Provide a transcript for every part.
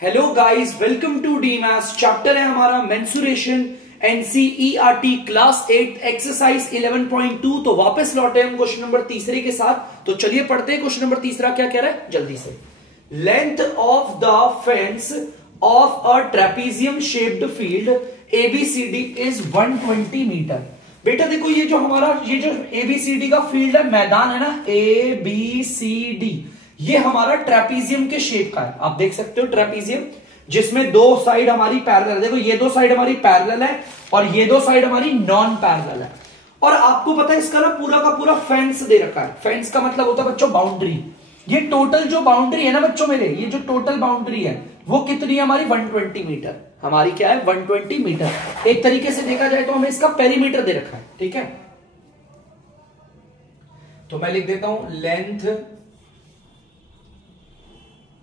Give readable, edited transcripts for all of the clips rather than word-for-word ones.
Hello guys, welcome to the maths. Chapter है हमारा mensuration, NCERT class 8 exercise 11.2। तो वापस लौटे हम क्वेश्चन नंबर तीसरे के साथ। तो चलिए पढ़ते हैं क्वेश्चन नंबर तीसरा क्या कह रहा है जल्दी से। Length of the fence of a trapezium shaped field ABCD is 120 metre. बेटा देखो, ये जो एबीसीडी का फील्ड है, मैदान है ना, एबीसीडी, ये हमारा ट्रेपीजियम के शेप का है। आप देख सकते हो ट्रेपीजियम, जिसमें दो साइड हमारी पैरेलल है। देखो ये दो साइड हमारी पैरेलल है और ये दो साइड हमारी नॉन पैरेलल है। और आपको पता है इसका ना पूरा का पूरा फेंस दे रखा है। फेंस का मतलब होता है बच्चों बाउंड्री। ये टोटल जो बाउंड्री है ना बच्चों मेरे, ये जो टोटल बाउंड्री है वो कितनी है हमारी 120 मीटर। हमारी क्या है 120 मीटर। एक तरीके से देखा जाए तो हमें इसका पेरीमीटर दे रखा है। ठीक है, तो मैं लिख देता हूं length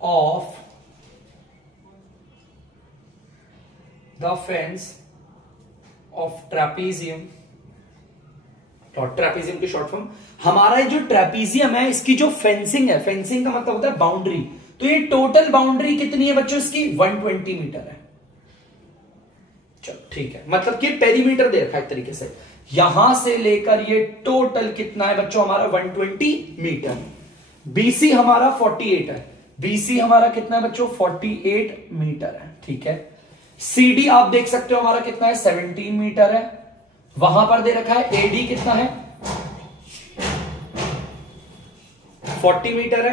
of the fence of trapezium, trapezium की शॉर्ट फॉर्म। हमारा जो ट्रेपीजियम है इसकी जो फेंसिंग है, फेंसिंग का मतलब होता है बाउंड्री। तो ये टोटल बाउंड्री कितनी है बच्चों इसकी 120 मीटर है। चलो ठीक है, मतलब कि पेरीमीटर दे रखा है एक तरीके से। यहां से लेकर ये टोटल कितना है बच्चों हमारा 120 मीटर। बीसी हमारा 48 है। बीसी हमारा कितना है बच्चों 48 मीटर है। ठीक है, सीडी आप देख सकते हो हमारा कितना है 17 मीटर है। वहां पर दे रखा है एडी कितना है 40 मीटर है।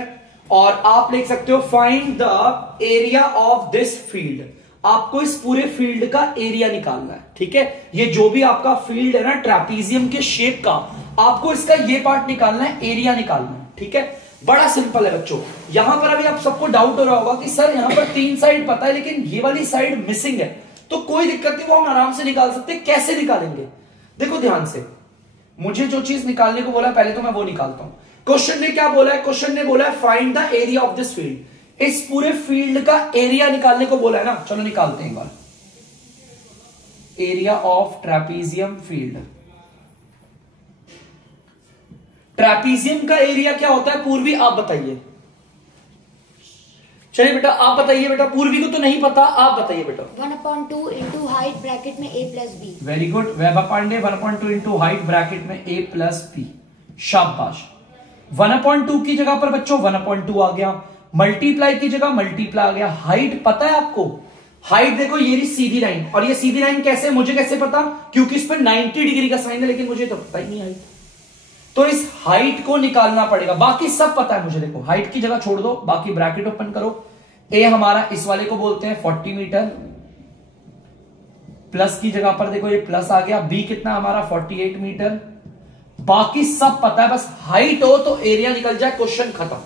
और आप लिख सकते हो find the area of this field. आपको इस पूरे फील्ड का एरिया निकालना है। ठीक है, ये जो भी आपका फील्ड है ना ट्रेपीजियम के शेप का, आपको इसका ये पार्ट निकालना है, एरिया निकालना है। ठीक है, बड़ा सिंपल है बच्चों। यहां पर अभी आप सबको डाउट हो रहा होगा कि सर यहां पर तीन साइड पता है लेकिन ये वाली साइड मिसिंग है। तो कोई दिक्कत नहीं, वो हम आराम से निकाल सकते हैं। कैसे निकालेंगे देखो ध्यान से। मुझे जो चीज निकालने को बोला है पहले तो मैं वो निकालता हूं। क्वेश्चन ने क्या बोला है, क्वेश्चन ने बोला है find the area of this field. इस पूरे फील्ड का एरिया निकालने को बोला है ना। चलो निकालते हैं एक बार। Area of trapezium field. ट्रेपीजियम का एरिया क्या होता है पूर्वी, आप बताइए। चलिए बेटा आप बताइए। बेटा पूर्वी को तो नहीं पता, आप बताइए बेटा। 1/2 इंटू हाइट ब्रैकेट में a plus B. Very good Vaibhav Pandey. 1/2 into height bracket में a प्लस बी। शाबाश। 1/2 की जगह पर बच्चों 1/2 आ गया। मल्टीप्लाई की जगह मल्टीप्लाई आ गया। हाइट पता है आपको, हाइट देखो ये रही सीधी लाइन। और ये सीधी लाइन कैसे, मुझे कैसे पता, क्योंकि इस पर 90 डिग्री का साइन है, लेकिन मुझे तो पता ही नहीं हाइट। तो इस हाइट को निकालना पड़ेगा। बाकी सब पता है मुझे। देखो हाइट की जगह छोड़ दो, बाकी ब्रैकेट ओपन करो। ए हमारा इस वाले को बोलते हैं 40 मीटर। प्लस की जगह पर देखो ये प्लस आ गया। बी कितना हमारा 48 मीटर। बाकी सब पता है, बस हाइट हो तो एरिया निकल जाए, क्वेश्चन खत्म।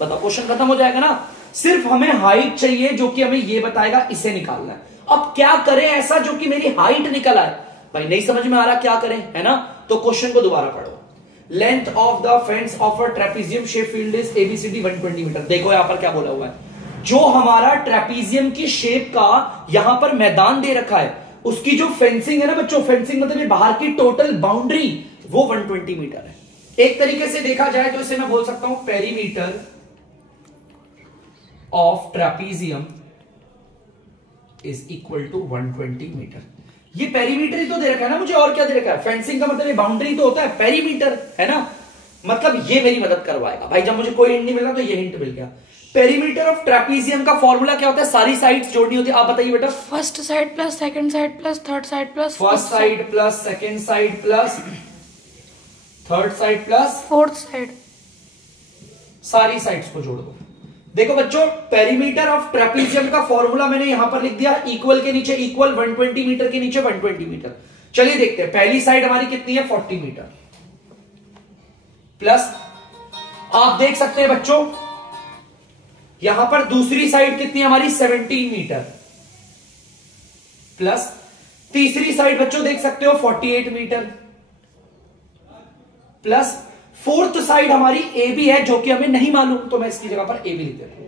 बताओ क्वेश्चन खत्म हो जाएगा ना। सिर्फ हमें हाइट चाहिए जो कि हमें ये बताएगा, इसे निकालना है। अब क्या करें ऐसा जो कि मेरी हाइट निकल आए। भाई नहीं समझ में आ रहा क्या करें, है ना। तो क्वेश्चन को दोबारा पढ़ो। Length of the fence of a trapezium shape field is ABCD 120 metre. देखो यहां पर क्या बोला हुआ है, जो हमारा ट्रेपीजियम की शेप का यहां पर मैदान दे रखा है, उसकी जो फेंसिंग है ना बच्चों, फेंसिंग मतलब ये बाहर की टोटल बाउंड्री, वो 120 मीटर है। एक तरीके से देखा जाए तो इसे मैं बोल सकता हूं perimeter of trapezium is equal to 120 metre. ये पेरीमीटर ही तो दे रखा है ना मुझे, और क्या दे रखा है। फेंसिंग का मतलब ये बाउंड्री तो होता है, पेरीमीटर है ना। मतलब ये मेरी मदद करवाएगा भाई। जब मुझे कोई हिंट नहीं मिला तो ये हिंट मिल गया। पेरीमीटर ऑफ ट्रेपीजियम का फॉर्मूला क्या होता है, सारी साइड्स जोड़नी होती है। आप बताइए बेटा। First side plus second side plus third side plus first side plus second side plus third side plus fourth side. सारी साइड्स को जोड़ दो। देखो बच्चों, पेरीमीटर ऑफ ट्रेपीजियम का फॉर्मूला मैंने यहां पर लिख दिया। इक्वल के नीचे इक्वल, 120 मीटर के नीचे 120 मीटर। चलिए देखते हैं। पहली साइड हमारी कितनी है 40 मीटर। प्लस आप देख सकते हैं बच्चों यहां पर दूसरी साइड कितनी है हमारी 17 मीटर। प्लस तीसरी साइड बच्चों देख सकते हो 48 मीटर। प्लस फोर्थ साइड हमारी ए बी है, जो कि हमें नहीं मालूम, तो मैं इसकी जगह पर ए बी लिख देता हूं।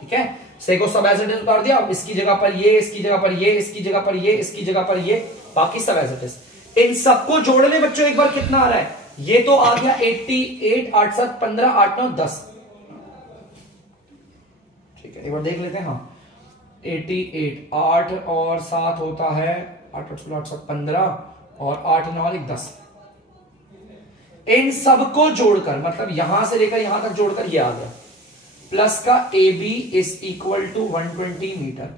ठीक है, सेको सब एज इट इज उतार दिया। अब इसकी जगह पर ये, इसकी जगह पर ये, इसकी जगह पर ये, इसकी जगह पर ये, बाकी सब एज इट इज। इन सबको जोड़ ले बच्चों एक बार, कितना आ रहा है। ये तो आ गया 88, 8 7 15 8 9 10। ठीक है, एक बार देख लेते हैं। हाँ 88, 8 और 7 होता है 8 8 16 8 7 15 और 8 9 और 1 10। इन सबको जोड़कर मतलब यहां से लेकर यहां तक जोड़कर ये आ गया प्लस का AB is equal to 120 metre.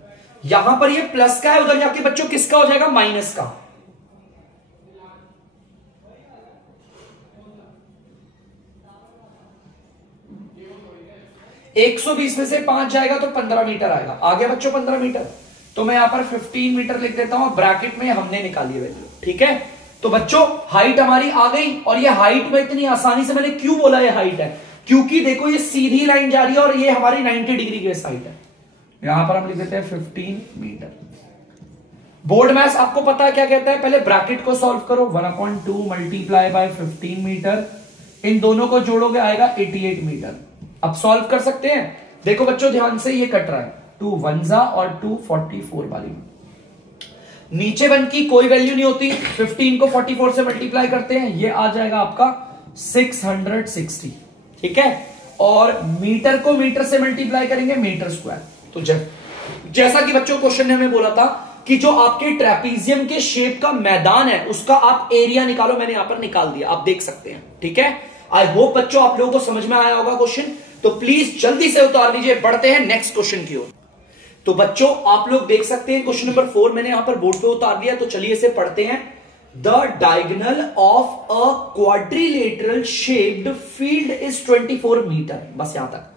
यहां पर ये प्लस का है, उधर जाके बच्चों किसका हो जाएगा? माइनस का। एक 120 में से 5 जाएगा तो 15 मीटर आएगा। आगे बच्चों 15 मीटर, तो मैं यहां पर 15 मीटर लिख देता हूं, ब्रैकेट में हमने निकाली वैल्यू। ठीक है, तो बच्चों हाइट हमारी आ गई। और ये हाइट में इतनी आसानी से मैंने क्यों बोला ये हाइट है? क्योंकि देखो ये सीधी लाइन जा रही है और ये हमारी 90 डिग्री की हाइट है। यहां पर हम लिख देते हैं 15 मीटर। बोर्ड मैथ्स आपको पता है क्या कहता है? पहले ब्रैकेट को सॉल्व करो, 1/2 मल्टीप्लाई बाय 15 मीटर, इन दोनों को जोड़ोगे आएगा 88 मीटर। अब सॉल्व कर सकते हैं। देखो बच्चों ध्यान से, ये कट रहा है 2 1 और 2 44 वाली। नीचे 1 की कोई वैल्यू नहीं होती, 15 को 44 से मल्टीप्लाई करते हैं, ये आ जाएगा आपका 660। ठीक है, और मीटर को मीटर से मल्टीप्लाई करेंगे, मीटर स्क्वायर। तो जैसा कि बच्चों क्वेश्चन ने हमें बोला था कि जो आपके ट्रेपीजियम के शेप का मैदान है उसका आप एरिया निकालो, मैंने यहां पर निकाल दिया, आप देख सकते हैं। ठीक है, आई होप बच्चों आप लोगों को समझ में आया होगा क्वेश्चन। तो प्लीज जल्दी से उतार लीजिए, बढ़ते हैं नेक्स्ट क्वेश्चन की ओर। तो बच्चों आप लोग देख सकते हैं क्वेश्चन नंबर 4 मैंने यहां पर बोर्ड पे उतार दिया। तो चलिए इसे पढ़ते हैं। The diagonal of a quadrilateral shaped field is 24 metre. बस यहां तक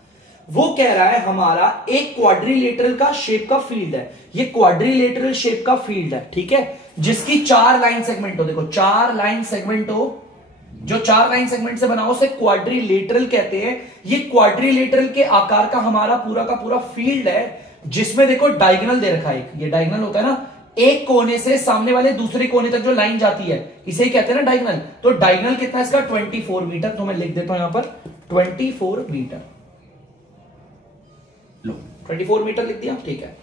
वो कह रहा है हमारा एक क्वाड्रिलेटरल का शेप का फील्ड है, ये क्वाड्रिलेटरल शेप का फील्ड है। ठीक है, जिसकी 4 लाइन सेगमेंट हो। देखो 4 लाइन सेगमेंट हो, जो 4 लाइन सेगमेंट से बना हो उसे क्वाड्रिलेटरल कहते हैं। ये क्वाड्रिलेटरल के आकार का हमारा पूरा का पूरा फील्ड है, जिसमें देखो डायगोनल दे रखा है। ये डायगोनल होता है ना, एक कोने से सामने वाले दूसरे कोने तक जो लाइन जाती है इसे ही कहते हैं ना डायगोनल। तो डायगोनल कितना है इसका? 24 मीटर। तो मैं लिख देता हूं यहां पर 24 मीटर। लो 24 मीटर लिख दिया। ठीक है,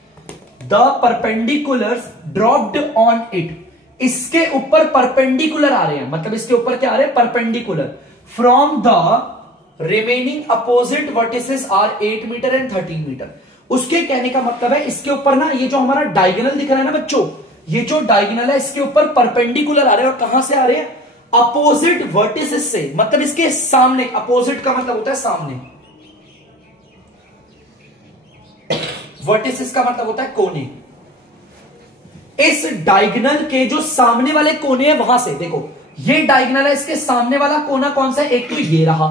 the perpendiculars dropped on it, इसके ऊपर परपेंडिकुलर आ रहे हैं, मतलब इसके ऊपर क्या आ रहे हैं? Perpendicular. From the remaining opposite vertices are 8 metre and 13 metre. उसके कहने का मतलब है इसके ऊपर ना ये जो हमारा डायगोनल दिख रहा है ना बच्चों, ये जो डायगोनल है इसके ऊपर परपेंडिकुलर आ रहे हैं। और कहां से आ रहे हैं? अपोजिट वर्टिसेस से, मतलब इसके सामने। अपोजिट का मतलब होता है सामने, वर्टिसेस का मतलब होता है कोने। इस डायगोनल के जो सामने वाले कोने हैं वहां से, देखो ये डायगोनल है, इसके सामने वाला कोना कौन सा है? एक तो ये रहा,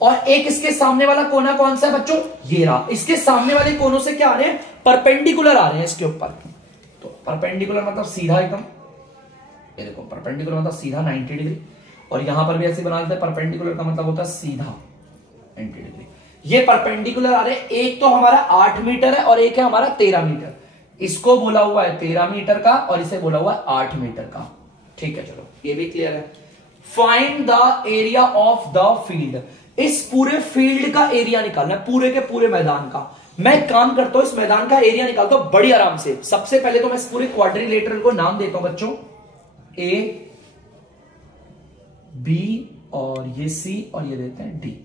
और एक इसके सामने वाला कोना कौन सा है बच्चों? ये रहा। इसके सामने वाले कोनों से क्या आ रहे हैं? परपेंडिकुलर आ रहे हैं इसके ऊपर। तो परपेंडिकुलर मतलब सीधा एकदम, ये देखो परपेंडिकुलर मतलब सीधा 90 डिग्री। और यहां पर भी ऐसे बना लेते हैं, परपेंडिकुलर का मतलब होता है सीधा 90 डिग्री। ये परपेंडिकुलर आ रहे हैं, एक तो हमारा 8 मीटर है और एक है हमारा 13 मीटर। इसको बोला हुआ है 13 मीटर का और इसे बोला हुआ है 8 मीटर का। ठीक है, चलो ये भी क्लियर है। Find the area of the field, इस पूरे फील्ड का एरिया निकालना है, पूरे के पूरे मैदान का। मैं एक काम करता हूं, इस मैदान का एरिया निकालता हूं बड़ी आराम से। सबसे पहले तो मैं इस पूरे क्वाड्रिलेटरल को नाम देता हूं बच्चों, ए बी और ये सी और ये देते हैं डी।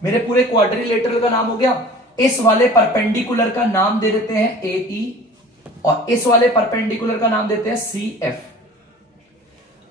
मेरे पूरे क्वाड्रिलेटरल का नाम हो गया। इस वाले परपेंडिकुलर का नाम दे देते हैं ए ई, और इस वाले परपेंडिकुलर का नाम देते हैं सी एफ।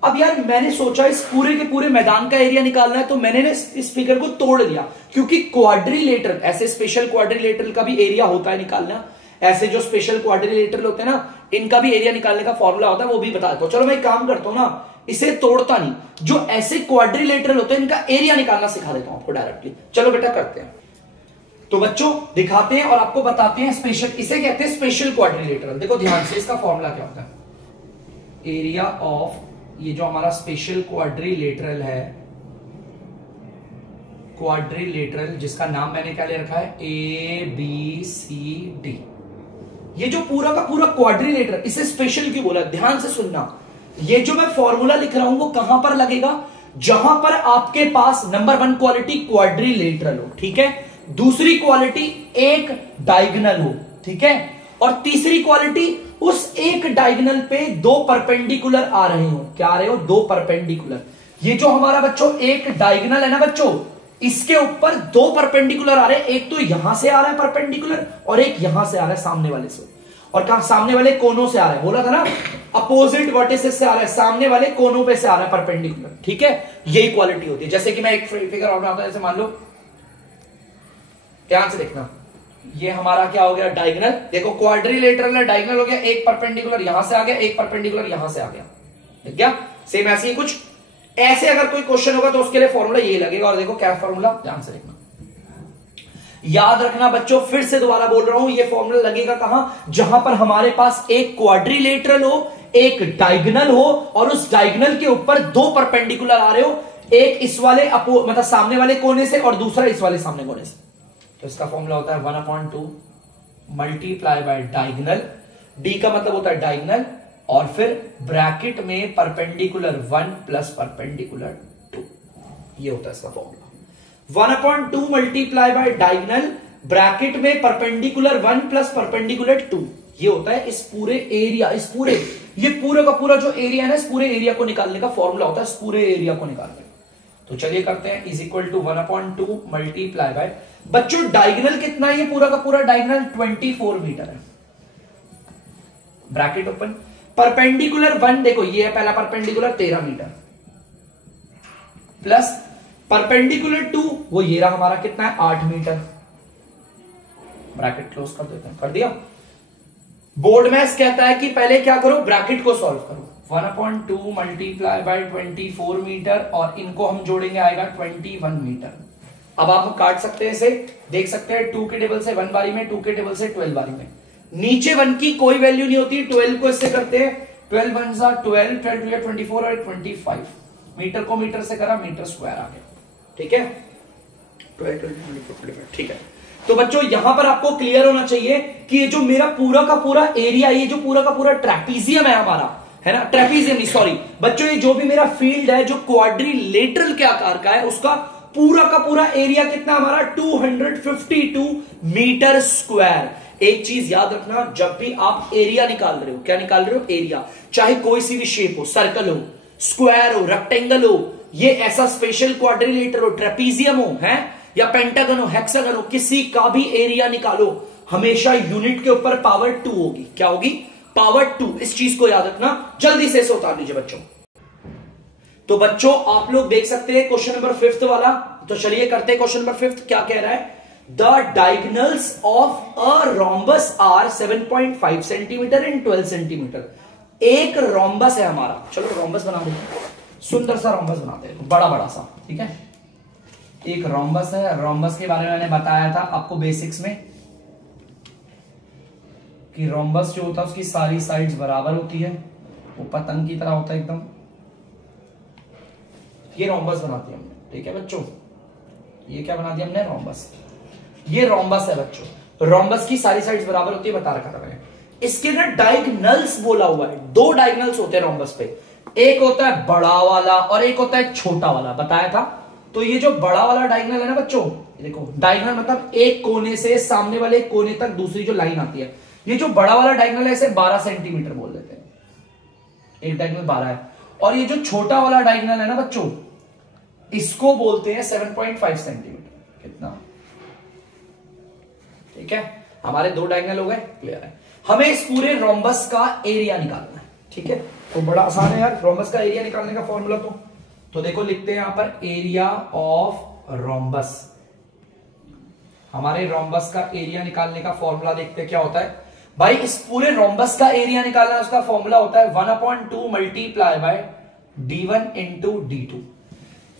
अब यार मैंने सोचा इस पूरे के पूरे मैदान का एरिया निकालना है, तो मैंने ना इस फिगर को तोड़ दिया, क्योंकि क्वाड्रिलेटरल, ऐसे स्पेशल क्वाड्रिलेटरल का भी एरिया होता है निकालना। ऐसे जो स्पेशल क्वाड्रिलेटरल होते हैं ना, इनका भी एरिया निकालने का फॉर्मूला होता है, वो भी बता देता हूं। चलो मैं एक काम करता हूं ना, इसे तोड़ता नहीं, जो ऐसे क्वाड्रिलेटरल होते हैं इनका एरिया निकालना सिखा देता हूं आपको डायरेक्टली। चलो बेटा करते हैं। तो बच्चों दिखाते हैं और आपको बताते हैं स्पेशल, इसे कहते हैं स्पेशल क्वाड्रिलेटरल। देखो ध्यान से, इसका फॉर्मूला क्या होता है? एरिया ऑफ, ये जो हमारा स्पेशल क्वाड्रिलेटरल है, क्वाड्रिलेटरल जिसका नाम मैंने क्या ले रखा है? A B C D. ये जो पूरा का पूरा क्वाड्रिलेटरल, इसे स्पेशल क्यों बोला? ध्यान से सुनना। ये जो मैं फॉर्मूला लिख रहा हूं वो कहां पर लगेगा? जहां पर आपके पास नंबर 1 क्वालिटी क्वाड्रिलेटरल हो, ठीक है, दूसरी क्वालिटी एक डायगोनल हो, ठीक है, और तीसरी क्वालिटी उस एक डायगोनल पे 2 परपेंडिकुलर आ रहे हो। क्या आ रहे हो? 2 परपेंडिकुलर। ये जो हमारा बच्चों एक डायगोनल है ना बच्चों, इसके ऊपर दो परपेंडिकुलर आ रहे हैं, एक तो यहां से आ रहा है परपेंडिकुलर और एक यहां से आ रहा है सामने वाले से। और कहा सामने वाले कोनों से आ रहा है, बोला था ना अपोजिट वर्टिसेस से आ रहा है, सामने वाले कोनों पे से आ रहा है परपेंडिकुलर। ठीक है, यही क्वालिटी होती है। जैसे कि मैं एक फिगर और बनाता हूं, जैसे मान लो, ध्यान से देखना, ये हमारा क्या हो गया डायगोनल, देखो क्वाड्रिलेटरल डायगोनल हो गया, एक परपेंडिकुलर यहां से आ गया, एक परपेंडिकुलर यहां से आ गया, ठीक है। सेम ऐसे ही कुछ ऐसे अगर कोई क्वेश्चन होगा तो उसके लिए फॉर्मूला ये लगेगा। और देखो क्या फॉर्मूला, ध्यान से देखना, याद रखना बच्चों, फिर से दोबारा बोल रहा हूं, ये फॉर्मूला लगेगा कहां, जहां पर हमारे पास एक क्वाड्रिलेटरल हो, एक डायगोनल हो और उस डायगोनल के ऊपर दो परपेंडिकुलर आ रहे हो, एक इस वाले मतलब सामने वाले कोने से और दूसरा इस वाले सामने कोने से। तो इसका फॉर्मूला होता है 1/2 मल्टीप्लाई बाय डायगोनल, डी का मतलब होता है डायगोनल, और फिर ब्रैकेट में परपेंडिकुलर 1 प्लस परपेंडिकुलर 2, ये होता है इसका formula. 1/2 multiply bye diagonal, bracket में परपेंडिकुलर 1 प्लस परपेंडिकुलर 2, ये होता है इस पूरे एरिया, इस पूरे ये पूरा का पूरा जो एरिया है ना, इस पूरे एरिया को निकालने का फॉर्मूला होता है, इस पूरे एरिया को निकालने का। तो चलिए करते हैं, is equal to 1/2 multiply by, बच्चों डायगोनल कितना है, ये पूरा का पूरा डायगोनल 24 मीटर है, ब्रैकेट ओपन, परपेंडिकुलर 1 देखो ये है पहला परपेंडिकुलर 13 मीटर, प्लस परपेंडिकुलर 2 वो ये रहा हमारा कितना है 8 मीटर, ब्रैकेट क्लोज कर देते हैं, कर दिया। बोर्ड मैथ्स कहता है कि पहले क्या करो, ब्रैकेट को सॉल्व करो, 1/2 मल्टीप्लाई बाय 24 मीटर और इनको हम जोड़ेंगे आएगा 21 मीटर। अब आप काट सकते हैं इसे, देख सकते हैं 2 के टेबल से 1 बारी में, 2 के टेबल से 12 बारी में, नीचे 1 की कोई वैल्यू नहीं होती, 12 को इससे करते हैं, 12 1 12, 12 2 24 और 25, मीटर को मीटर से करा, मीटर स्क्वायर आ गया, ठीक है, 12 24 ठीक है। तो बच्चों यहां पर आपको क्लियर होना चाहिए कि ये जो मेरा पूरा का पूरा एरिया, ये जो पूरा का पूरा ट्रेपीजियम है हमारा, है ना, ट्रेपीजियम नहीं सॉरी बच्चों, ये जो भी मेरा फील्ड है जो क्वाड्रिलेटरल के आकार का है, उसका पूरा का पूरा एरिया कितना हमारा 252 मीटर स्क्वायर। एक चीज याद रखना, जब भी आप एरिया निकाल रहे हो, क्या निकाल रहे हो, एरिया, चाहे कोई सी भी शेप हो, सर्कल हो, स्क्वायर हो, रेक्टेंगल हो, ये ऐसा स्पेशल क्वाड्रिलेटर हो, ट्रेपीजियम हो, है या पेंटागन हो, हेक्सागन हो, किसी का भी एरिया निकालो, हमेशा यूनिट के ऊपर पावर 2 होगी, क्या होगी, पावर 2। इस चीज को याद रखना, जल्दी से इसे उतार लीजिए बच्चों। तो बच्चों आप लोग देख सकते हैं क्वेश्चन नंबर 5 वाला, तो चलिए करते हैं क्वेश्चन नंबर 5 क्या कह रहा है, the diagonals of a rhombus are 7.5 centimetre and 12 centimetre. एक रोम्बस है हमारा, चलो रोम्बस बना देते, सुंदर सा रोम्बस बनाते हैं, बड़ा बड़ा सा, ठीक है। एक रोम्बस है, रोम्बस के बारे में मैंने बताया था आपको बेसिक्स में कि रोम्बस जो होता है उसकी सारी साइड्स बराबर होती है, वो पतंग की तरह होता है एकदम। ये रोम्बस बनाती है हमने, ठीक है बच्चों, ये क्या बना दिया हमने, रोम्बस। ये रोम्बस है बच्चों, रोम्बस की सारी साइड्स बराबर होती है, बता रखा था मैंने। इसके ना डायगोनल्स बोला हुआ है, 2 डायगोनल्स होते हैं रोम्बस पे, एक होता है बड़ा वाला और एक होता है छोटा वाला, बताया था। तो ये जो बड़ा वाला डायगोनल है ना बच्चों, देखो डायगोनल मतलब एक कोने से सामने वाले कोने तक दूसरी जो लाइन आती है, ये जो बड़ा वाला डायगोनल है इसे 12 सेंटीमीटर बोल देते हैं, एक डायगोनल 12 है। और ये जो छोटा वाला डायगोनल है ना बच्चों, इसको बोलते हैं 7.5 सेंटीमीटर, कितना, ठीक है। हमारे 2 डायगोनल हो गए, क्लियर है। हमें इस पूरे रोम्बस का एरिया निकालना है, ठीक है। तो बड़ा आसान है यार, रोम्बस का एरिया निकालने का फॉर्मूला तो देखो लिखते हैं यहां पर एरिया ऑफ रोम्बस। हमारे रोम्बस का एरिया निकालने का फॉर्मूला देखते हैं क्या होता है भाई, इस पूरे रोम्बस का एरिया निकालना, उसका फॉर्मूला होता है 1/2 multiply bye d1 into d2,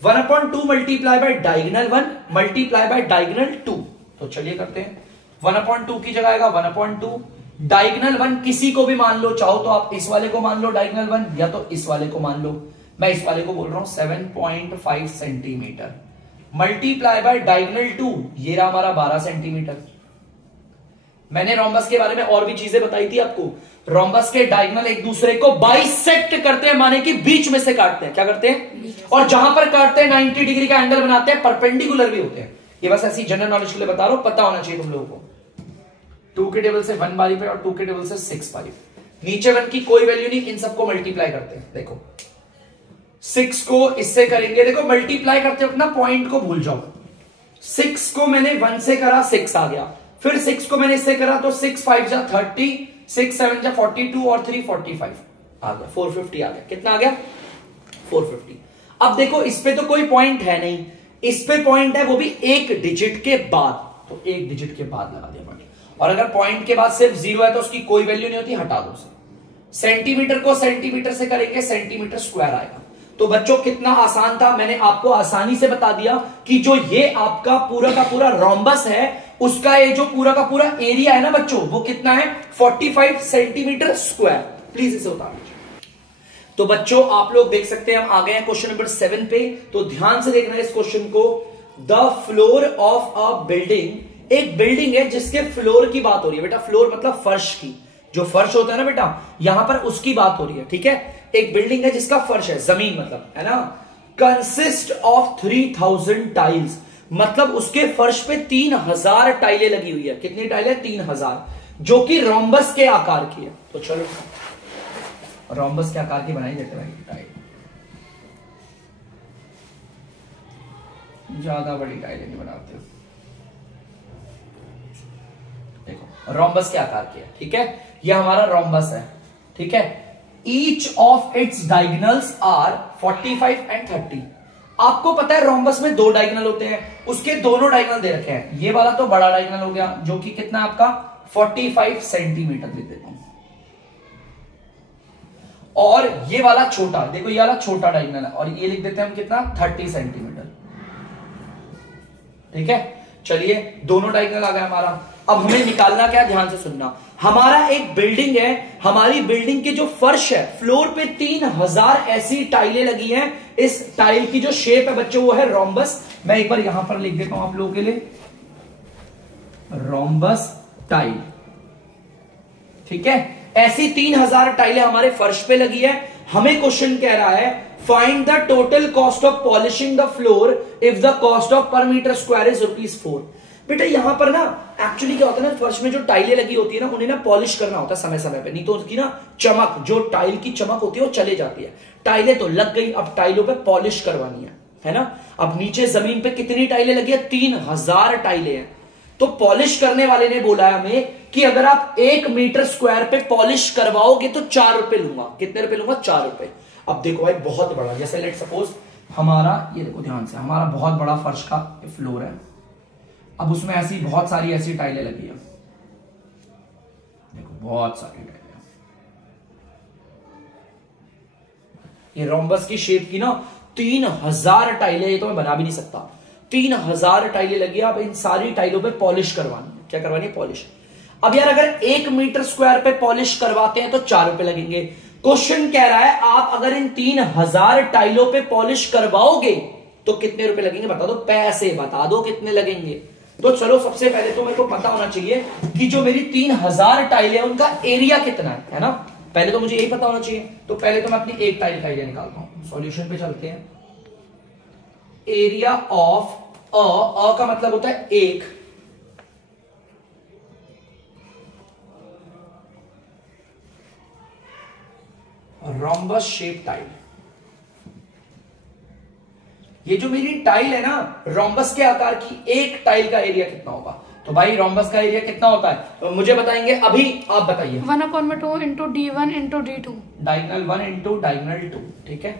1/2 multiply bye diagonal 1 multiply by diagonal 2। तो चलिए करते हैं, 1/2 की जगह आएगा 1/2, डायगोनल 1 किसी को भी मान लो, चाहो तो आप इस वाले को मान लो डायगोनल 1, या तो इस वाले को मान लो, मैं इस वाले को बोल रहा हूं 7.5 सेंटीमीटर, मल्टीप्लाई बाय डायगोनल 2, ये रहा हमारा 12 सेंटीमीटर। मैंने रोम्बस के बारे में और भी चीजें बताई थी आपको, रोम्बस के डायगोनल एक दूसरे को बाइसेक्ट करते हैं, माने कि बीच में से काटते हैं, क्या करते हैं, और जहां पर काटते हैं 90 डिग्री का एंगल बनाते हैं, परपेंडिकुलर भी होते हैं। ये बस ऐसी जनरल नॉलेज के लिए बता रहा हूं, पता होना चाहिए तुम लोगों को। 2 के टेबल से 1 बारी पे और 2 के टेबल से 6 बारी, नीचे 1 की कोई वैल्यू नहीं, इन सबको मल्टीप्लाई करते हैं। देखो 6 को इससे करेंगे, देखो मल्टीप्लाई करते वक्त ना पॉइंट को भूल जाओ, 6 को मैंने 1 से करा 6 आ गया, फिर 6 को मैंने इससे करा तो 6 5 जा 30, 6 7 जा 42 और 3 45 आ गया, 450 आ गया। कितना आ गया? 450। अब देखो इस पे तो कोई पॉइंट है नहीं, इस पे पॉइंट है, वो भी एक डिजिट के बाद, तो एक डिजिट के बाद लगा दिया पॉइंट। और अगर पॉइंट के बाद सिर्फ 0 है तो उसकी कोई वैल्यू नहीं होती, हटा दो उसे। सेंटीमीटर को सेंटीमीटर से करेंगे, सेंटीमीटर स्क्वायर आएगा। तो बच्चों कितना आसान था, मैंने आपको आसानी से बता दिया कि जो ये आपका पूरा का पूरा रोम्बस है, उसका ये जो पूरा का पूरा एरिया है ना बच्चों, वो कितना है? 45 सेंटीमीटर स्क्वायर। प्लीज इसे उतार लीजिए। तो बच्चों आप लोग देख सकते हैं हम आ गए हैं क्वेश्चन नंबर 7 पे। तो ध्यान से देखना है इस क्वेश्चन को। The floor of a building, एक बिल्डिंग है जिसके फ्लोर की बात हो रही है बेटा। फ्लोर मतलब फर्श की, जो फर्श होता है ना बेटा, यहां पर उसकी बात हो रही है, ठीक है। एक बिल्डिंग है जिसका फर्श है, जमीन मतलब, है ना। कंसिस्ट ऑफ 3000 टाइल्स, मतलब उसके फर्श पे 3000 टाइलें लगी हुई है। कितनी टाइलें? 3000, जो कि रोम्बस के आकार की है। तो चलो रोम्बस के आकार की बनाई देते हैं टाइल, ज्यादा बड़ी टाइलें नहीं बनाते हो। देखो रोम्बस के आकार की है, ठीक है। ये हमारा रोम्बस है, ठीक है। Each of its diagonals are 45 and 30। आपको पता है रोम्बस में 2 डायगोनल होते हैं, उसके दोनों डायगोनल दे रखे हैं। ये वाला तो बड़ा डायगोनल हो गया, जो कि कितना है आपका? 45 सेंटीमीटर लिख देता हूं। और ये वाला छोटा, देखो ये वाला छोटा डायगोनल है, और ये लिख देते हैं हम कितना? 30 सेंटीमीटर, ठीक है। चलिए दोनों डायगोनल आ गए हमारा। अब हमें निकालना क्या, ध्यान से सुनना। हमारा एक बिल्डिंग है, हमारी बिल्डिंग के जो फर्श है, फ्लोर पे 3000 ऐसी टाइलें लगी हैं। इस टाइल की जो शेप है बच्चों वो है रोम्बस। मैं एक बार यहां पर लिख देता हूं आप लोगों के लिए, रोम्बस टाइल, ठीक है। ऐसी 3000 टाइलें हमारे फर्श पे लगी है। हमें क्वेश्चन कह रहा है find the total cost of polishing the floor if the cost of पर मीटर स्क्वायर इज ₹4। बेटा यहां पर ना एक्चुअली क्या होता है ना, फर्श में जो टाइलें लगी होती है ना, उन्हें ना पॉलिश करना होता है समय समय पे, नहीं तो उसकी ना चमक, जो टाइल की चमक होती है वो चले जाती है। टाइलें तो लग गई, अब टाइलों पे पॉलिश करवानी है ना। अब नीचे जमीन पे कितनी टाइलें लगी है? 3000 टाइलें हैं। तो पॉलिश करने वाले ने बोला हमें कि अगर आप 1 मीटर स्क्वायर पे पॉलिश करवाओगे तो 4 रुपए लूंगा। कितने रुपए लूंगा? 4 रुपए। अब देखो भाई बहुत बड़ा, जैसे लेट सपोज हमारा, ये देखो ध्यान से, हमारा बहुत बड़ा फर्श का फ्लोर है। अब उसमें ऐसी बहुत सारी ऐसी टाइलें लगी है, देखो बहुत सारी टाइलें। ये रोम्बस की शेप की ना 3000 टाइलें, ये तो मैं बना भी नहीं सकता। 3000 टाइलें लगी है। अब इन सारी टाइलों पे पॉलिश करवानी है। क्या करवानी है? पॉलिश। अब यार अगर 1 मीटर स्क्वायर पे पॉलिश करवाते हैं तो 4 रुपए लगेंगे। क्वेश्चन कह रहा है आप अगर इन 3000 टाइलों पे पॉलिश करवाओगे तो कितने रुपए लगेंगे? बता दो, पैसे बता दो कितने लगेंगे। तो चलो सबसे पहले तो मेरे को पता होना चाहिए कि जो मेरी 3000 टाइलें हैं उनका एरिया कितना है ना। पहले तो मुझे यही पता होना चाहिए। तो पहले तो मैं अपनी एक टाइल का एरिया निकालता हूं। सॉल्यूशन पे चलते हैं। एरिया ऑफ अ का मतलब होता है 1, रोम्बस शेप टाइल। ये जो मेरी टाइल है ना रोम्बस के आकार की, एक टाइल का एरिया कितना होगा? तो भाई रोम्बस का एरिया कितना होता है तो मुझे बताएंगे, अभी आप बताइए। 1/2 into D1 into D2, diagonal 1 into diagonal 2, ठीक है।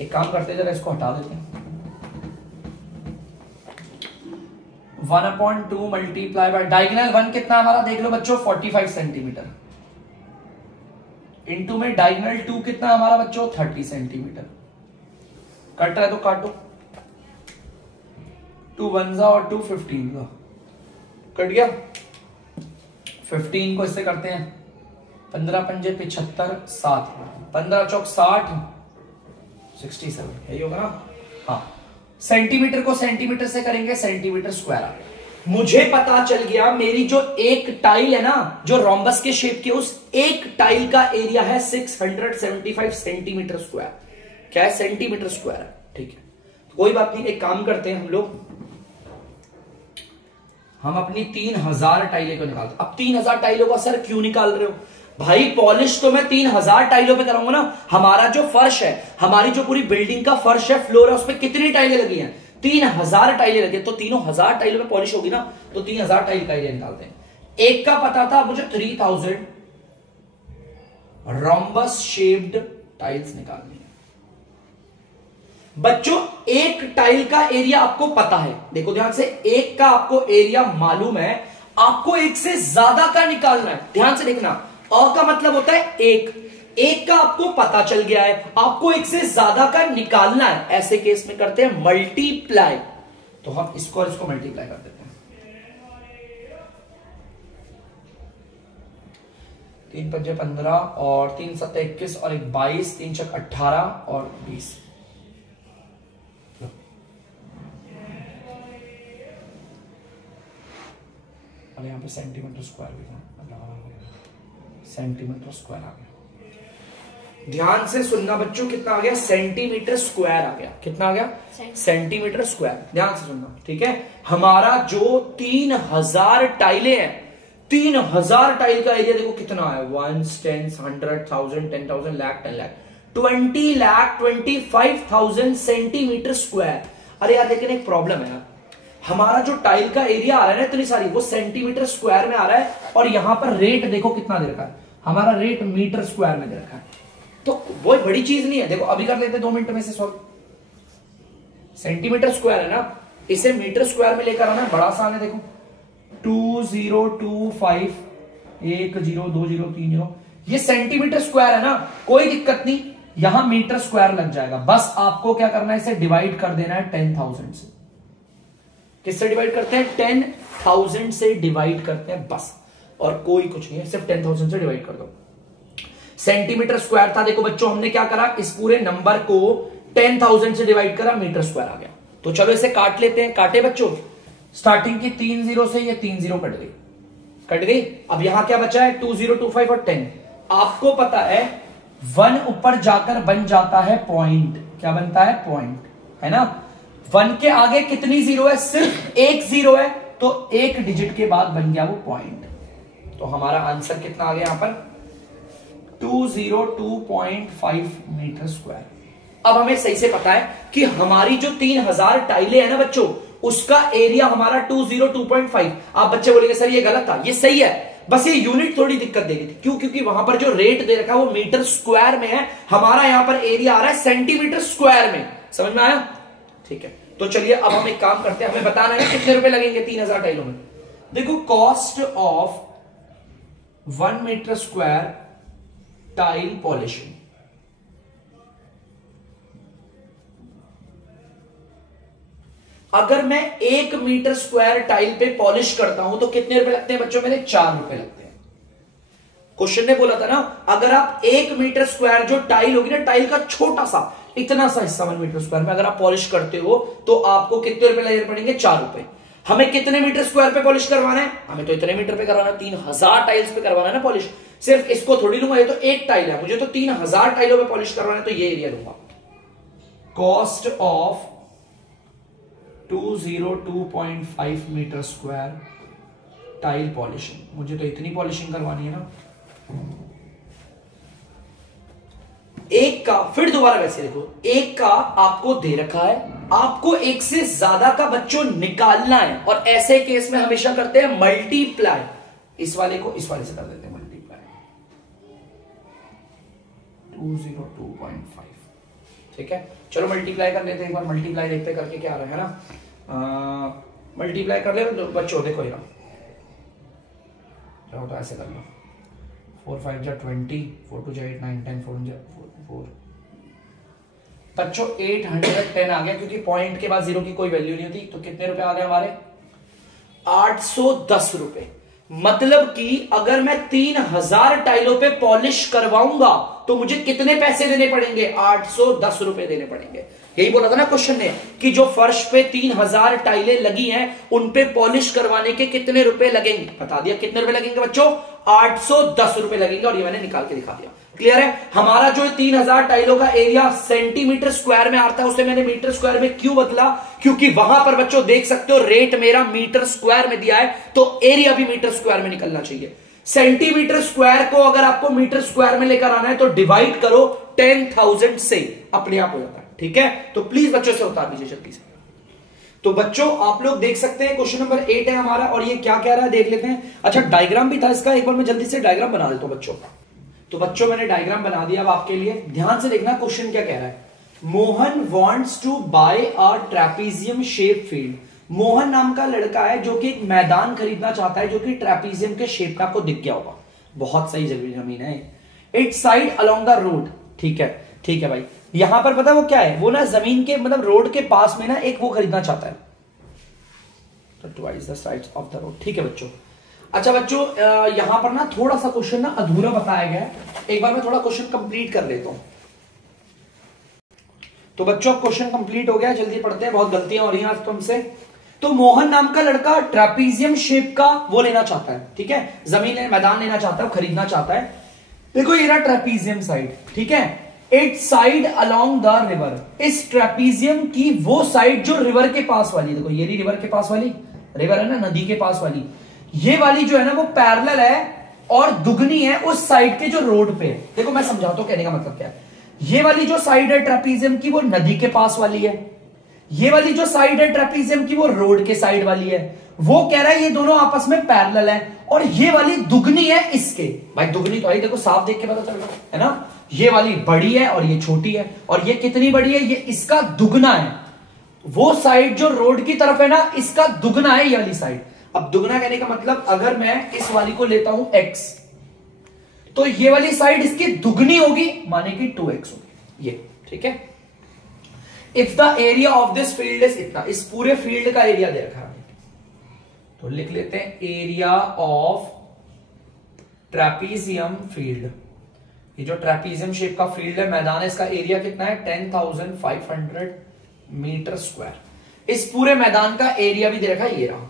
एक काम करते हैं, जरा इसको हटा देते हैं। 1/2 मल्टीप्लाई बाय डायगोनल 1 कितना हमारा देख लो बच्चों, 45 सेंटीमीटर, इंटू में डायगोनल 2 कितना हमारा बच्चों, 30 सेंटीमीटर। कट रहा है तो काटो, 2 1 और 2 15 का कट गया। 15 को इससे करते हैं, 15 पंजे 75, 7, 15 चौक 60, 67, यही होगा ना। हाँ, सेंटीमीटर को सेंटीमीटर से करेंगे, सेंटीमीटर स्क्वायर आ गया। मुझे पता चल गया मेरी जो एक टाइल है ना जो रोम्बस के शेप की, उस एक टाइल का एरिया है 675 सेंटीमीटर स्क्वायर। क्या है? सेंटीमीटर स्क्वायर है, ठीक है। तो कोई बात नहीं, एक काम करते हैं हम लोग, हम अपनी 3000 टाइलें को निकालते हैं। अब 3000 टाइलों का सर क्यों निकाल रहे हो भाई? पॉलिश तो मैं 3000 टाइलों पे कराऊंगा ना। हमारा जो फर्श है, हमारी जो पूरी बिल्डिंग का फर्श है, फ्लोर है, उस पर कितनी टाइलें लगी हैं? 3000 टाइलें लगे तो तीनों 1000 टाइलों में पॉलिश होगी ना, तो 3000 टाइल का एरिया निकालते हैं। एक का पता था मुझे 3000 रोम्बस शेप्ड टाइल्स निकालनी है। बच्चों एक टाइल का एरिया आपको पता है, देखो ध्यान से, एक का आपको एरिया मालूम है, आपको एक से ज्यादा का निकालना है। ध्यान से देखना, अ का मतलब होता है एक का आपको पता चल गया है, आपको एक से ज्यादा का निकालना है। ऐसे केस में करते हैं मल्टीप्लाई, तो हम इसको और इसको मल्टीप्लाई कर देते हैं। 3 पंजे 15 और 3 7 21 और 1 22, 3 6 18 और 20। और यहां पे सेंटीमीटर स्क्वायर भी था, सेंटीमीटर स्क्वायर आ गया। ध्यान से सुनना बच्चों, कितना आ गया? सेंटीमीटर स्क्वायर आ गया। कितना आ गया? Centimetre square. ध्यान से सुनना, ठीक है। हमारा जो 3000 टाइलें हैं, 3000 टाइल का एरिया देखो कितना है, 1 10 100 1000 10,000 लाख 10 लाख 20,25,000 सेंटीमीटर स्क्वायर। अरे यार लेकिन एक प्रॉब्लम है यार, हमारा जो टाइल का एरिया आ रहा है ना इतनी सारी, वो सेंटीमीटर स्क्वायर में आ रहा है, और यहां पर रेट देखो कितना दे रखा है, हमारा रेट मीटर स्क्वायर में दे रखा है। तो वो बड़ी चीज नहीं है। देखो अभी कर लेते 2 मिनट में से सॉल्व। सेंटीमीटर स्क्वायर है ना, इसे मीटर स्क्वायर में लेकर आना बड़ा आसान है। देखो 2025 102030, ये सेंटीमीटर स्क्वायर है ना, कोई दिक्कत नहीं, यहां मीटर स्क्वायर लग जाएगा। बस आपको क्या करना है, इसे डिवाइड कर देना है 10,000 से। किससे डिवाइड करते हैं? 10,000 से डिवाइड करते हैं बस, और कोई कुछ नहीं है, सिर्फ 10,000 से डिवाइड कर दो। सेंटीमीटर स्क्वायर था, देखो बच्चों हमने क्या करा, इस पूरे नंबर को 10,000 से डिवाइड करा, मीटर स्क्वायर आ गया। तो चलो इसे काट लेते हैं। काटे बच्चों, स्टार्टिंग की 3 0 से ये 3 0 कट गई। अब यहां क्या बचा है? 2025 और 10। आपको पता है 1 ऊपर जाकर बन जाता है पॉइंट। क्या बनता है? पॉइंट, है ना। 1 के आगे कितनी जीरो है? सिर्फ एक जीरो है, तो एक डिजिट के बाद बन गया वो पॉइंट। तो हमारा आंसर कितना आ गया यहां पर? 202.5 मीटर स्क्वायर। अब हमें सही से पता है कि हमारी जो 3000 टाइलें हैं ना बच्चों, उसका एरिया हमारा 202.5। आप बच्चे बोलेंगे सर ये गलत था, ये सही है, बस ये यूनिट थोड़ी दिक्कत दे रही थी। क्यों? क्योंकि वहां पर जो रेट दे रखा है वो मीटर स्क्वायर में है, हमारा यहां पर एरिया आ रहा है सेंटीमीटर स्क्वायर में। समझ में आया? ठीक है, तो चलिए अब हम एक काम करते हैं, हमें बताना है कितने रुपए लगेंगे 3000 टाइलों में। देखो cost of 1 metre square tile polishing, अगर मैं 1 मीटर स्क्वायर टाइल पे पॉलिश करता हूं तो कितने रुपए लगते हैं बच्चों मेरे? 4 रुपए लगते हैं। क्वेश्चन ने बोला था ना, अगर आप 1 मीटर स्क्वायर जो टाइल होगी ना, टाइल का छोटा सा इतना सा हिस्सा 1 मीटर स्क्वायर में अगर आप पॉलिश करते हो तो आपको कितने रुपए लगने पड़ेंगे? 4 रुपए। हमें कितने मीटर स्क्वायर पे पॉलिश करवाना है? हमें तो इतने मीटर पे करवाना है, 3000 टाइल्स पे करवाना है ना पॉलिश। सिर्फ इसको थोड़ी लूंगा, ये तो एक टाइल है, मुझे तो 3000 टाइलों पे पॉलिश करवाना है, तो ये एरिया लूंगा। Cost of 202.5 metre square tile polishing, मुझे तो इतनी पॉलिशिंग करवानी है ना। एक का, फिर दोबारा वैसे देखो, एक का आपको दे रखा है, आपको एक से ज्यादा का बच्चों निकालना है, और ऐसे केस में हमेशा करते हैं मल्टीप्लाई। इस वाले को इस वाले से कर देते हैं मल्टीप्लाई, 202.5। ठीक है, चलो मल्टीप्लाई कर लेते हैं एक बार, मल्टीप्लाई देखते करके क्या आ रहा है ना। मल्टीप्लाई कर ले बच्चों, देखो ये चलो तो ऐसे कर लो, 4 5 जा 20, 4 2 जा 8 9 10 4 जा 4। बच्चों 810 आ गया, क्योंकि पॉइंट के बाद जीरो की कोई वैल्यू नहीं होती। तो कितने रुपए आ गए हमारे? 810 रुपए। मतलब कि अगर मैं 3000 टाइलों पे पॉलिश करवाऊंगा तो मुझे कितने पैसे देने पड़ेंगे? 810 रुपए देने पड़ेंगे। यही बोला था ना क्वेश्चन ने कि जो फर्श पे 3000 टाइलें लगी हैं उन पे पॉलिश करवाने के कितने रुपए लगेंगे। बता दिया कितने रुपए लगेंगे बच्चों? 810 रुपए लगेंगे, और ये मैंने निकाल के दिखा दिया। क्लियर है? हमारा जो 3000 टाइलों का एरिया सेंटीमीटर स्क्वायर में आता है, उसे मैंने मीटर स्क्वायर में क्यों बदला? क्योंकि वहां पर बच्चों देख सकते हो रेट मेरा मीटर स्क्वायर में दिया है, तो एरिया भी मीटर स्क्वायर में निकलना चाहिए। सेंटीमीटर स्क्वायर को अगर आपको मीटर स्क्वायर में लेकर आना है तो डिवाइड करो 10,000 से, अपने आप हो जाता है। ठीक है, तो प्लीज बच्चों से उतार दीजिए जल्दी से। तो बच्चों आप लोग देख सकते हैं क्वेश्चन नंबर 8 है हमारा, और ये क्या कह रहा है देख लेते हैं। अच्छा डायग्राम भी था इसका, एक बार मैं जल्दी से डायग्राम बना देता हूं बच्चों। तो बच्चों मैंने डायग्राम बना दिया अब आपके लिए, ध्यान से देखना क्वेश्चन क्या कह रहा है। Mohan wants to buy a trapezium shape field. Mohan नाम का लड़का है जो कि एक मैदान खरीदना चाहता है जो कि ट्रेपीजियम के शेप का आपको दिख गया होगा, बहुत सही जमीन है। It's side along the road, ठीक है भाई। यहां पर पता है वो क्या है, वो ना जमीन के मतलब रोड के पास में ना एक वो खरीदना चाहता है, twice the sides of the road, ठीक है बच्चों। अच्छा बच्चों यहां पर ना थोड़ा सा क्वेश्चन ना अधूरा बताया गया है, एक बार मैं थोड़ा क्वेश्चन कंप्लीट कर लेता हूं। तो बच्चों क्वेश्चन कंप्लीट हो गया, जल्दी पढ़ते हैं, बहुत गलतियां हो रही हैं आज तुमसे। तो मोहन नाम का लड़का ट्रेपीजियम शेप का वो लेना चाहता है, ठीक है, जमीन मैदान लेना चाहता है, खरीदना चाहता है। देखो ये रहा ट्रेपीजियम साइड, ठीक है, it side along the river. इस ट्रेपीजियम की वो साइड जो रिवर के पास वाली, देखो ये रिवर के पास वाली, रिवर है ना, नदी के पास वाली, ये वाली जो है ना वो पैरेलल है और दुगनी है उस साइड के जो रोड पे है। देखो मैं समझाता हूं कहने का मतलब क्या है। ये वाली जो साइड है ट्रेपीजियम की वो नदी के पास वाली है, ये वाली जो साइड है ट्रेपीजियम की वो रोड के साइड वाली है। वो कह रहा है ये दोनों आपस में पैरेलल है, और ये वाली दुगनी है इसके। भाई दुगनी तो आई देखो साफ देख के पता चल रहा है ना, ये वाली बड़ी है और ये छोटी है, और ये कितनी बड़ी है, ये इसका दुगना है। वो साइड जो रोड की तरफ है ना इसका दुगना है ये वाली साइड। अब दुगना कहने का मतलब अगर मैं इस वाली को लेता हूं x, तो ये वाली साइड इसकी दुगनी होगी, माने कि 2x होगी ये, ठीक है। If the area of this field is इतना, इस पूरे फील्ड का एरिया दे रखा है, तो लिख लेते हैं एरिया ऑफ ट्रेपीजियम फील्ड। ये जो ट्रेपीजियम शेप का फील्ड है, मैदान है, इसका एरिया कितना है 10,500 मीटर स्क्वायर। इस पूरे मैदान का एरिया भी दे रखा है, ये रहा।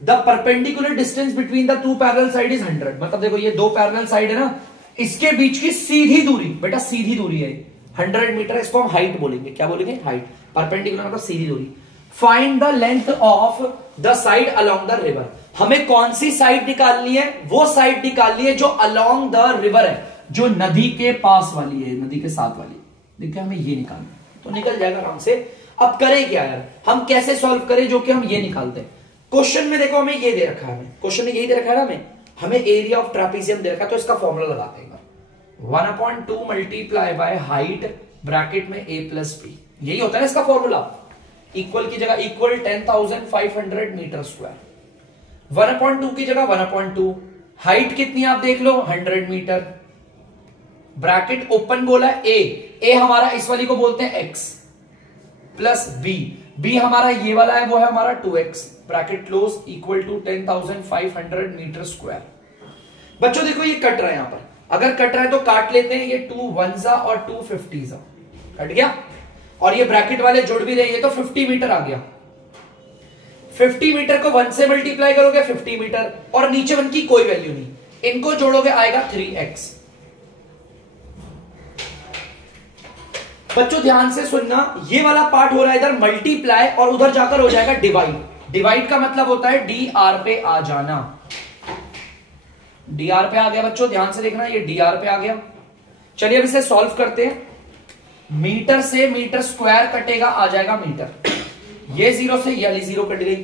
The perpendicular distance between the two parallel side is 100। मतलब देखो ये दो पैरेलल साइड है ना, इसके बीच की सीधी दूरी, बेटा सीधी दूरी है 100 मीटर, इसको हम हाइट बोलेंगे, क्या बोलेंगे, हाइट। परपेंडिकुलर मतलब सीधी दूरी। Find the length of the side along the river. हमें कौन सी साइड निकालनी है, वो साइड निकालनी है जो अलोंग द रिवर है, जो नदी के पास वाली है, नदी के साथ वाली। देखिए हमें ये निकालना है, तो निकल जाएगा आराम से। अब करें क्या यार, हम कैसे सॉल्व करें जो कि हम ये निकालते हैं। क्वेश्चन में देखो हमें ये दे रखा है, हमें क्वेश्चन में यही दे रखा है ना, हमें एरिया ऑफ ट्रेपीजियम दे रखा है, तो इसका फॉर्मूला लगाते हैं 1/2 मल्टीप्लाई बाय हाइट ब्रैकेट में a प्लस बी, यही होता है ना इसका फॉर्मूला। इक्वल की जगह इक्वल 10,500 मीटर स्क्वायर, 1/2 की जगह 1/2, हाइट कितनी आप देख लो 100 मीटर, ब्रैकेट ओपन बोला a हमारा इस वाली को बोलते हैं x, प्लस b हमारा ये वाला है वो है हमारा 2x, bracket close, equal to 10,500 metre square. बच्चों देखो ये कट रहा है, यहां पर अगर कट रहा है तो काट लेते हैं, ये 2 1 और 2 50 कट गया, और ये ब्रैकेट वाले जुड़ भी रहे, ये तो 50 मीटर आ गया। 50 मीटर को 1 से मल्टीप्लाई करोगे 50 मीटर, और नीचे 1 की कोई वैल्यू नहीं, इनको जोड़ोगे आएगा 3x। बच्चों ध्यान से सुनना, ये वाला पार्ट हो रहा है इधर मल्टीप्लाई, और उधर जाकर हो जाएगा डिवाइड। डिवाइड का मतलब होता है dr पे आ जाना, dr पे आ गया बच्चों, ध्यान से देखना, ये dr पे आ गया। चलिए अब इसे सॉल्व करते हैं। मीटर से मीटर स्क्वायर कटेगा, आ जाएगा मीटर, ये 0 से ये वाली 0 कट गई,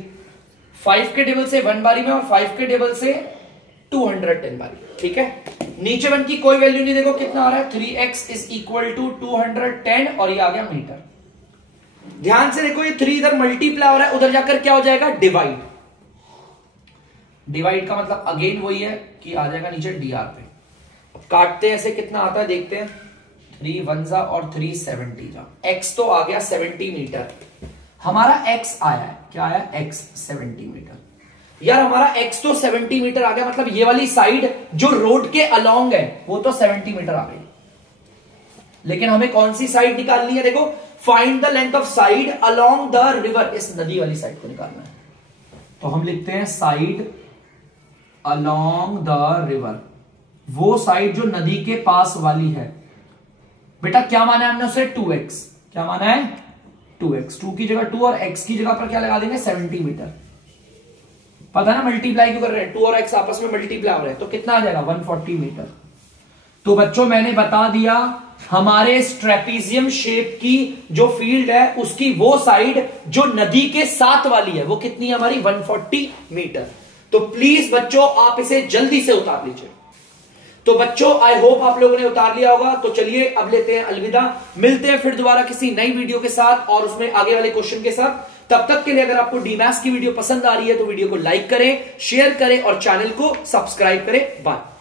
5 के टेबल से 1 बारी में, और 5 के टेबल से 210 बारी, ठीक है। नीचे 1 की कोई वैल्यू नहीं, देखो कितना आ रहा है 3x इज इक्वल टू 210, और ये आ गया मीटर। ध्यान से देखो ये 3 इधर मल्टीप्लाई हो रहा है, उधर जाकर क्या हो जाएगा डिवाइड। डिवाइड का मतलब अगेन वही है कि आ जाएगा नीचे dr पे। अब काटते हैं ऐसे, कितना आता है देखते हैं, 3 1 और 3 70 जा, x तो आ गया 70 मीटर, हमारा x आया है, क्या आया x 70 मीटर। यार हमारा x तो 70 मीटर आ गया, मतलब ये वाली साइड जो रोड के अलोंग है वो तो 70 मीटर आ गई, लेकिन हमें कौन सी साइड निकालनी है, देखो find the length of side along the river, इस नदी वाली साइड को निकालना है। तो हम लिखते हैं साइड अलोंग द रिवर, वो साइड जो नदी के पास वाली है। बेटा क्या माना है हमने उसे 2x, क्या माना है 2x, 2 की जगह 2 और x की जगह पर क्या लगा देंगे 70 मीटर। पता है ना मल्टीप्लाई क्यों कर रहे हैं, 2 और x आपस में मल्टीप्लाई हो रहे हैं, तो कितना आ जाएगा 140 मीटर। तो बच्चों मैंने बता दिया हमारे ट्रेपीजियम शेप की जो फील्ड है उसकी वो साइड जो नदी के साथ वाली है वो कितनी है हमारी 140 मीटर। तो प्लीज बच्चों आप इसे जल्दी से उतार लीजिए। तो बच्चों आई होप आप लोगों ने उतार लिया होगा। तो चलिए अब लेते हैं अलविदा, मिलते हैं फिर दोबारा किसी नई वीडियो के साथ और उसमें आगे वाले क्वेश्चन के साथ। तब तक के लिए अगर आपको डीमैथ्स की वीडियो पसंद आ रही है तो वीडियो को लाइक करें, शेयर करें और चैनल को सब्सक्राइब करें। बाय।